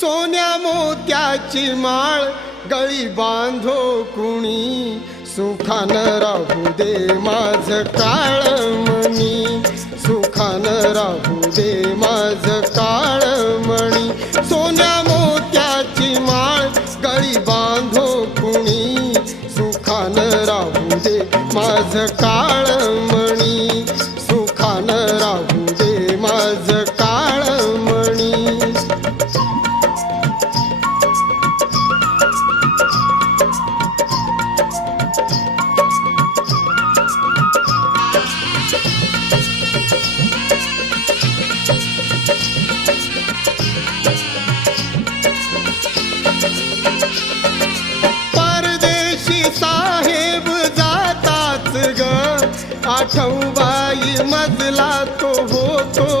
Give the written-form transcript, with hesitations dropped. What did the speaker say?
सोन्या मोत्याची माळ गळी बांधो कुणी, सुखानं राहू दे माझ काळमणी, सुखानं राहू दे माझ काळमणी. सोन्या मोत्याची माळ गळी बांधो कुणी, सुखानं राहू दे माझ काळमणी, सुखानं राहू दे माझ काळमणी. परदेशी साहेब जाताच ग, आठवबाई मजला तो होतो